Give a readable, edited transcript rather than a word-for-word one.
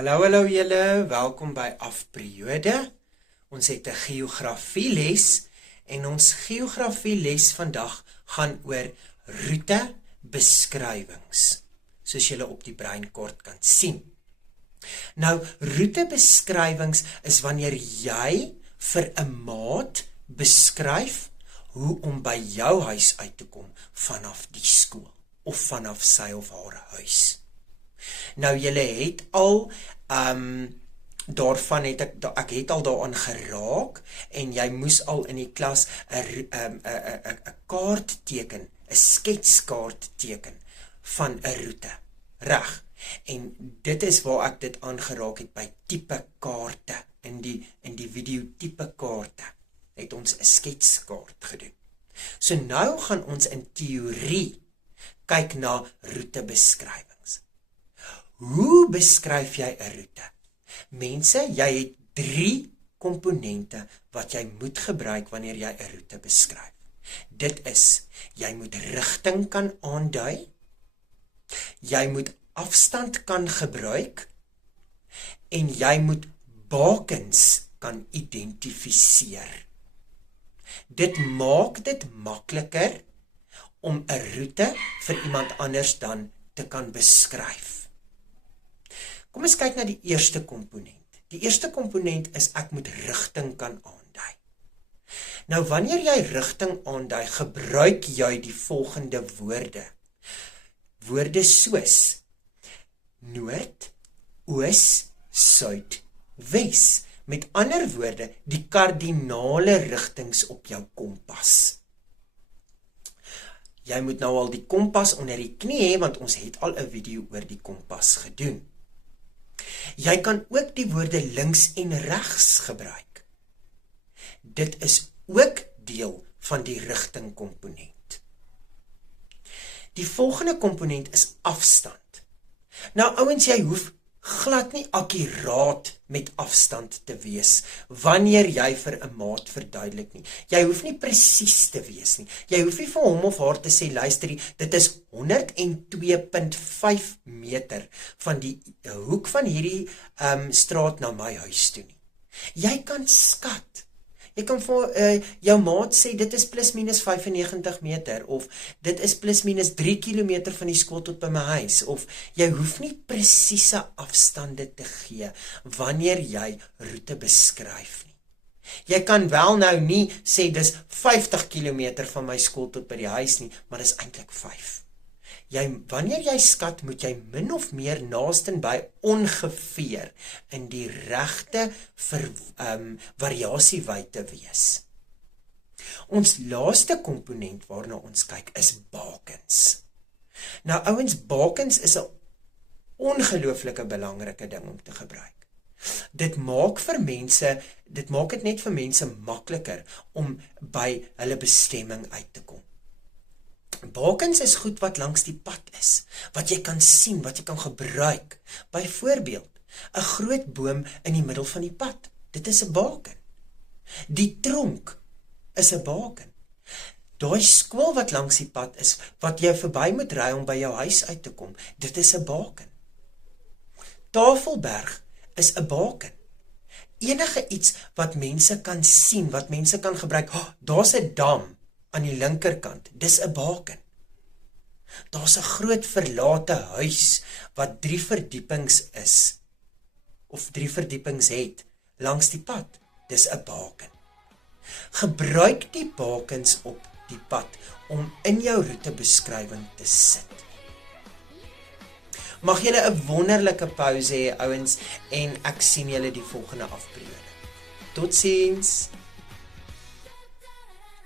Hallo julle, welkom by Afperiode. Ons het 'n geografieles en ons geografieles vandag gaan oor roetebeskrywings, soos julle op die breinkort kan sien. Nou, roetebeskrywings is wanneer jy vir 'n maat beskryf hoe om by jou huis uit te kom vanaf die skool of vanaf sy of haar huis. Nou, julle het al, daarvan het ek het al daaraan geraak, en jy moes al in die klas 'n kaart teken, 'n sketskaart teken van 'n roete, reg? En dit is waar ek dit aangeraak het by tipe kaarte, in die video tipe kaarte, het ons 'n sketskaart gedoen. So nou gaan ons in teorie kyk na roetebeskrywings. Hoe beskryf jy 'n roete? Mense, jy het 3 komponente wat jy moet gebruik wanneer jy 'n roete beskryf. Dit is, jy moet rigting kan aandui, jy moet afstand kan gebruik, en jy moet bakens kan identifiseer. Dit maak dit makliker om 'n roete vir iemand anders dan te kan beskryf. Kom ons kyk na die eerste komponent. Die eerste komponent is ek moet rigting kan aandui. Nou, wanneer jy rigting aandui, gebruik jy die volgende woorde. Woorde soos noord, oos, suid, wes. Met ander woorde, die kardinale rigtings op jou kompas. Jy moet nou al die kompas onder die knie hê, want ons het al 'n video oor die kompas gedoen. Jy kan ook die woorde links en regs gebruik. Dit is ook deel van die rigtingkomponent. Die volgende komponent is afstand. Nou ouens, jy hoef glad nie akkuraat met afstand te wees wanneer jy vir 'n maat verduidelik nie. Jy hoef nie presies te wees nie. Jy hoef nie vir hom of haar te sê, luister, dit is 102.5 meter van die hoek van hierdie straat na my huis toe nie. Jy kan skat. Jy kan vir jou maat sê, dit is plus minus 95 meter, of dit is plus minus 3 kilometer van die skool tot by my huis, of jy hoef nie presiese afstande te gee wanneer jy roete beskryf nie. Jy kan wel nou nie sê, dis 50 kilometer van my skool tot by die huis nie, maar dis eintlik 5. Wanneer jy skat, moet jy min of meer naasten by ongeveer in die regte variasiewyte wees. Ons laaste komponent waarna ons kyk is bakens. Nou ouens, bakens is 'n ongelooflike belangrike ding om te gebruik. Dit maak dit net vir mense makliker om by hulle bestemming uit te kom. Bakens is goed wat langs die pad is, wat jy kan sien, wat jy kan gebruik. Byvoorbeeld, 'n groot boom in die middel van die pad, dit is 'n baken. Die tronk is 'n baken. Daai skool wat langs die pad is, wat jy verby moet ry om by jou huis uit te kom, dit is 'n baken. Tafelberg is 'n baken. Enige iets wat mense kan sien, wat mense kan gebruik, daar's 'n dam aan die linkerkant, dis 'n baken. Daar's 'n groot verlate huis wat 3 verdiepings is, of 3 verdiepings het, langs die pad, dis 'n baken. Gebruik die bakens op die pad om in jou roetebeskrywing te sit. Mag julle 'n wonderlike pouse hê, ouens, en ek sien julle die volgende afperiode. Totsiens!